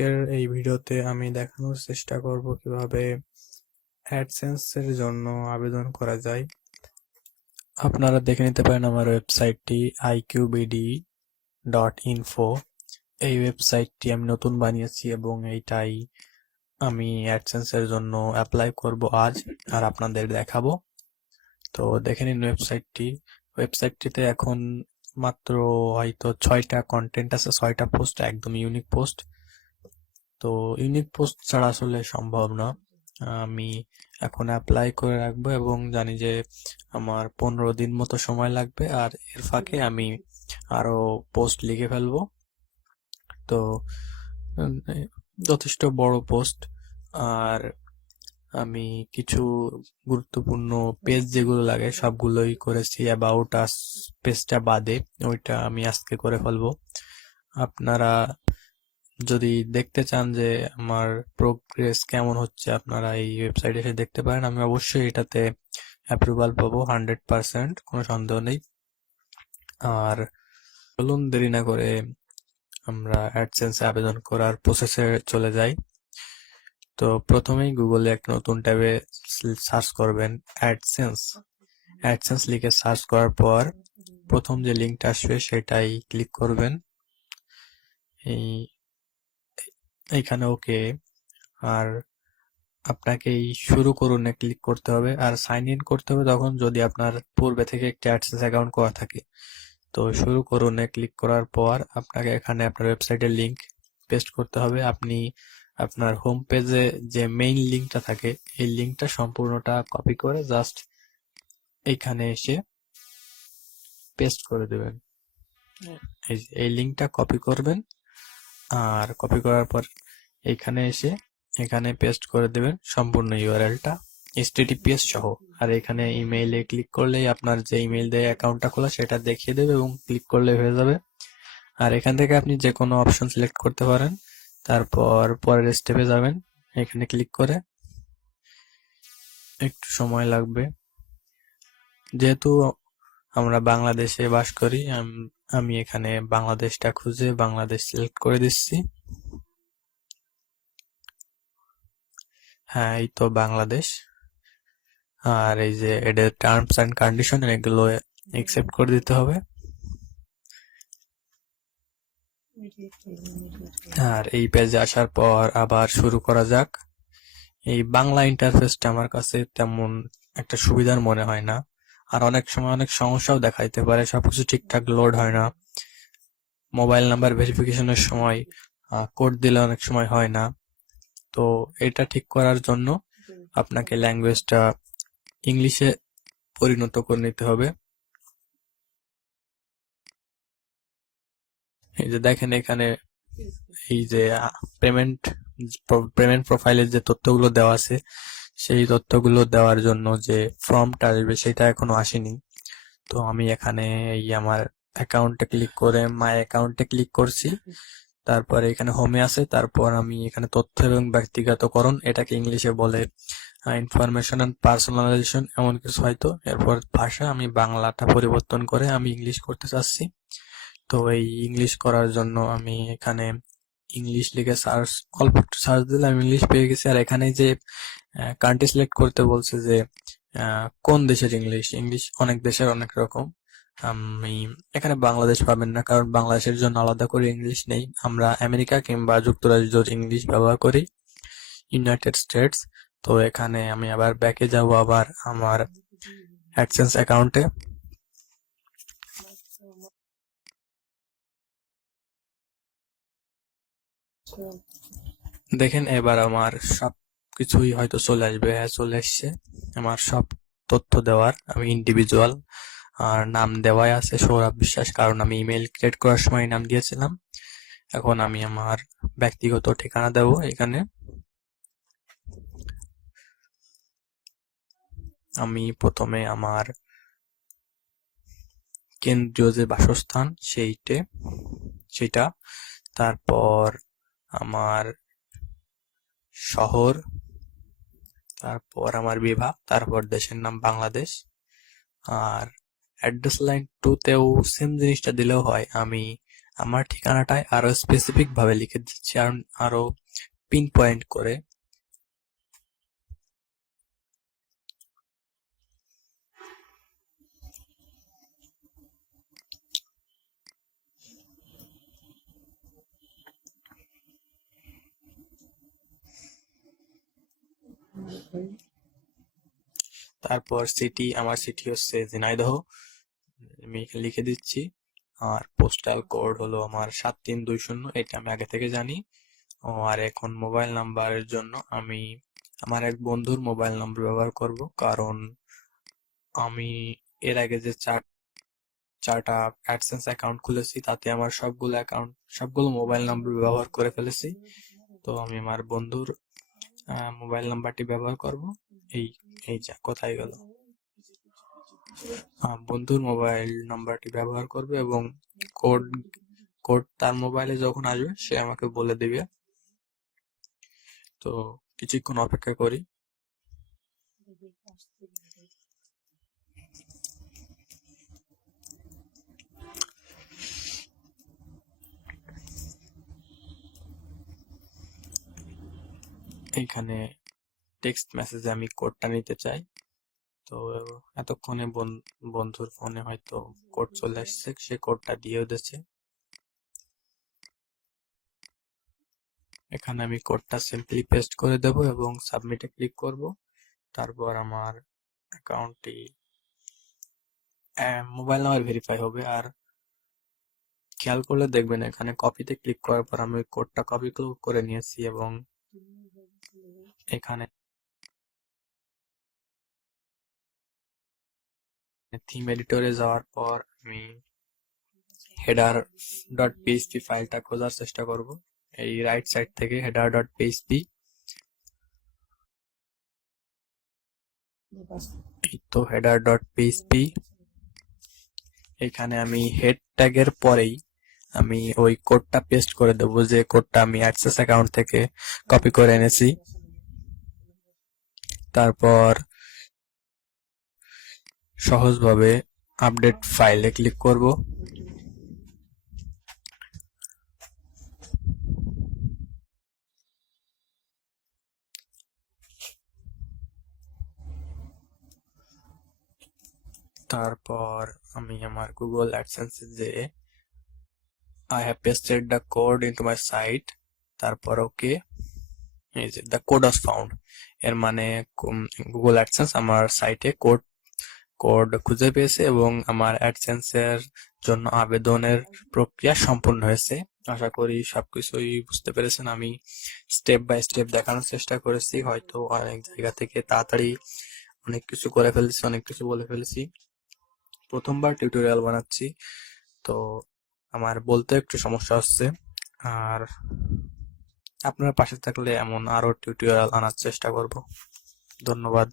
আজকের এই ভিডিওতে আমি দেখানোর চেষ্টা করব কিভাবে অ্যাডসেন্স এর জন্য আবেদন করা যায়। আপনারা দেখে নিতে পারেন আমার ওয়েবসাইটটি iqbd.info। এই ওয়েবসাইটটি আমি নতুন বানিয়েছি এবং এইটাই আমি অ্যাডসেন্স এর জন্য অ্যাপ্লাই করব আজ, আর আপনাদের দেখাবো। তো দেখে নিন ওয়েবসাইটটিতে এখন মাত্র হয়তো 6টা কন্টেন্ট আছে, 6টা পোস্ট, একদম ইউনিক পোস্ট। তো ইউনিক পোস্ট ছাড়া আসলে সম্ভব না। আমি এখন অ্যাপ্লাই করে রাখবো এবং জানি যে আমার 15 দিন মতো সময় লাগবে, আর এর ফাঁকে আমি আরো পোস্ট লিখে ফেলবো। তো যথেষ্ট বড় পোস্ট, আর আমি কিছু গুরুত্বপূর্ণ পেজ যেগুলো লাগে সবগুলোই করেছি, অ্যাবাউট আস পেজটা বাদে ওইটা আমি আজকে করে ফেলবো। আপনারা যদি দেখতে চান যে আমার প্রোগ্রেস কেমন হচ্ছে, আপনারা এই ওয়েবসাইটে এসে দেখতে পারেন। আমি অবশ্যই এটাতে অ্যাপ্রুভাল পাবো 100%, কোনো সন্দেহ নেই। আর চলুন দেরি না করে আমরা অ্যাডসেন্সে আবেদন করার প্রসেসে চলে যাই। তো প্রথমেই গুগলে একটা নতুন ট্যাবে সার্চ করবেন অ্যাডসেন্স লিখে সার্চ করার পর প্রথম যে লিঙ্কটা আসবে সেটাই ক্লিক করবেন। এইখানে ওকে, আর আপনাকে এই শুরু করুনে ক্লিক করতে হবে আর সাইন ইন করতে হবে তখন যদি আপনার পূর্বে থেকে একটি অ্যাডসেন্স অ্যাকাউন্ট করা থাকে। তো শুরু করুনে ক্লিক করার পর আপনাকে এখানে আপনার ওয়েবসাইটের লিংক পেস্ট করতে হবে। আপনি আপনার হোম পেজে যে মেইন লিংকটা থাকে এই লিংকটা সম্পূর্ণটা কপি করে জাস্ট এইখানে এসে পেস্ট করে দেবেন। এই লিংকটা কপি করবেন, আর কপি করার পর এইখানে এসে এখানে পেস্ট করে দেবেন সম্পূর্ণ ইউআরএলটা HTTPS সহ। আর এখানে ইমেইলে ক্লিক করলেই আপনার যে ইমেইল দিয়ে অ্যাকাউন্টটা খোলা সেটা দেখিয়ে দেবে এবং ক্লিক করলে হয়ে যাবে। আর এখান থেকে আপনি যে কোনো অপশন সিলেক্ট করতে পারেন। তারপর পরের স্টেপে যাবেন, এখানে ক্লিক করে একটু সময় লাগবে। যেহেতু আমরা বাংলাদেশে বাস করি, আমি এখানে বাংলাদেশটা খুঁজে বাংলাদেশ সিলেক্ট করে দিচ্ছি। হ্যাঁ, এই তো বাংলাদেশ। আর এই যে এদের টার্মস এন্ড কন্ডিশন এগুলো অ্যাকসেপ্ট করে দিতে হবে। আর এই পেজে আসার পর আবার শুরু করা যাক। এই বাংলা ইন্টারফেসটা আমার কাছে তেমন একটা সুবিধার মনে হয় না, আর অনেক সময় অনেক সমস্যাও দেখাইতে পারে, সবকিছু ঠিকঠাক লোড হয় না। মোবাইল নাম্বার ভেরিফিকেশনের সময় কোড দিলে অনেক সময় হয় না। তো এটা ঠিক করার জন্য আপনাকে ল্যাঙ্গুয়েজটা ইংলিশে পরিণত করে নিতে হবে। এই যে দেখেন এখানে এই যে পেমেন্ট প্রোফাইলের যে তথ্যগুলো দেওয়া আছে সেই তথ্যগুলো দেওয়ার জন্য যে ফর্মটা আসবে সেটা এখনো আসেনি। তো আমি এখানে এই আমার অ্যাকাউন্টে ক্লিক করে মাই অ্যাকাউন্টে ক্লিক করছি। তারপরে এখানে হোমে আছে, তারপর আমি এখানে তথ্য এবং ব্যক্তিগতকরণ, এটাকে ইংলিশে বলে ইনফরমেশন এন্ড পার্সোনালাইজেশন, এমন কিছু হয়তো। এরপর ভাষা আমি বাংলাটা পরিবর্তন করে আমি ইংলিশ করতে চাচ্ছি। তো এই ইংলিশ করার জন্য আমি এখানে ইংলিশ লিখে অল্প একটু সার্চ দিলে আমি ইংলিশ পেয়ে গেছি। আর এখানে যে কান্ট্রি সিলেক্ট করতে বলছে যে কোন দেশের ইংলিশ অনেক দেশের অনেক রকম। আমি এখানে বাংলাদেশ পাবেন না, কারণ বাংলাদেশের জন্য আলাদা করে ইংলিশ নেই। আমরা আমেরিকা কিংবা যুক্তরাজ্যের ইংলিশ ব্যবহার করি, ইউনাইটেড স্টেটস। তো এখানে আমি আবার ব্যাকে যাব, আবার আমার অ্যাডসেন্স অ্যাকাউন্টে। দেখেন এবার আমার সব কিছুই হয়তো চলে আসবে। হ্যাঁ, চলে এসছে আমার সব তথ্য দেওয়ার। আমি ইন্ডিভিজুয়াল, আর নাম দেওয়াই আছে সৌরভ বিশ্বাস, কারণ আমি ইমেল ক্রিয়েট করার সময় নাম দিয়েছিলাম। এখন আমি আমার ব্যক্তিগত ঠিকানা দেব এখানে। আমি প্রথমে আমার কেন্দ্রীয় যে বাসস্থান সেইটা, তারপর আমার শহর, তারপর আমার বিভাগ, তারপর দেশের নাম বাংলাদেশ। আর অ্যাড্রেস লাইন 2তেও সেম জিনিসটা দিলেও হয়। আমি আমার ঠিকানাটায় আরো স্পেসিফিক ভাবে লিখে দিচ্ছি, আরো পিন পয়েন্ট করে। তারপর সিটি, আমার সিটি হচ্ছে ঝিনাইদহ, আমি এখানে লিখে দিচ্ছি। আর পোস্টাল কোড হলো আমার 7320, এটা আমি আগে থেকে জানি। আর এখন মোবাইল নাম্বারের জন্য আমি আমার এক বন্ধুর মোবাইল নাম্বার ব্যবহার করব, কারণ আমি এর আগে যে চারটা অ্যাডসেন্স অ্যাকাউন্ট খুলেছি তাতে আমার সবগুলো মোবাইল নাম্বার ব্যবহার করে ফেলেছি। তো আমি আমার বন্ধুর মোবাইল নাম্বারটি ব্যবহার করব। এই এই যা কোথায় গেল, বন্ধুর মোবাইল নাম্বারটি ব্যবহার করবে এবং কোড কোড তার মোবাইলে যখন আসবে সে আমাকে বলে দিবে। তো কিছুক্ষণ অপেক্ষা করি। এইখানে টেক্সট মেসেজে আমি কোডটা নিতে চাই। তো এতক্ষণে বন্ধুর ফোনে হয়তো কোড চলে আসছে, সে কোডটা দিয়েও দিচ্ছে। এখানে আমি কোডটা সিম্পলি পেস্ট করে দেব এবং সাবমিটে ক্লিক করব। তারপর আমার অ্যাকাউন্টটি মোবাইল নাম্বার ভেরিফাই হবে। আর খেয়াল করলে দেখবেন এখানে কপিতে ক্লিক করার পর আমি কোডটা কপি করে নিয়েছি এবং এখানে থিম এডিটরে যাওয়ার পর আমি হেডার ডট পিএইচপি ফাইলটা খোঁজার চেষ্টা করব। এই রাইট সাইড থেকে হেডার ডট পিএইচপি, এই তো হেডার ডট পিএইচপি। এখানে আমি হেড ট্যাগের পরেই আমি ওই কোডটা পেস্ট করে দেব, যে কোডটা আমি অ্যাক্সেস অ্যাকাউন্ট থেকে কপি করে এনেছি। তারপর সহজভাবে আপডেট ফাইলে ক্লিক করব। তারপর আমি আমার গুগল অ্যাডসেন্সে যে I have pasted the code into my site, তারপর ওকে, এই যে the code was found, এর মানে গুগল অ্যাডসেন্স আমার সাইটে কোড খুঁজে পেয়েছে এবং আমার অ্যাডসেন্স এর জন্য আবেদনের প্রক্রিয়া সম্পূর্ণ হয়েছে। আশা করি সবকিছুই বুঝতে পেরেছেন। আমি স্টেপ বাই স্টেপ দেখানোর চেষ্টা করেছি, হয়তো অনেক জায়গা থেকে তাড়াতাড়ি অনেক কিছু করে ফেলেছি, অনেক কিছু বলে ফেলেছি। প্রথমবার টিউটোরিয়াল বানাচ্ছি, তো আমার বলতে একটু সমস্যা হচ্ছে। আর আপনার পাশে থাকলে এমন আরো টিউটোরিয়াল আনার চেষ্টা করব। ধন্যবাদ।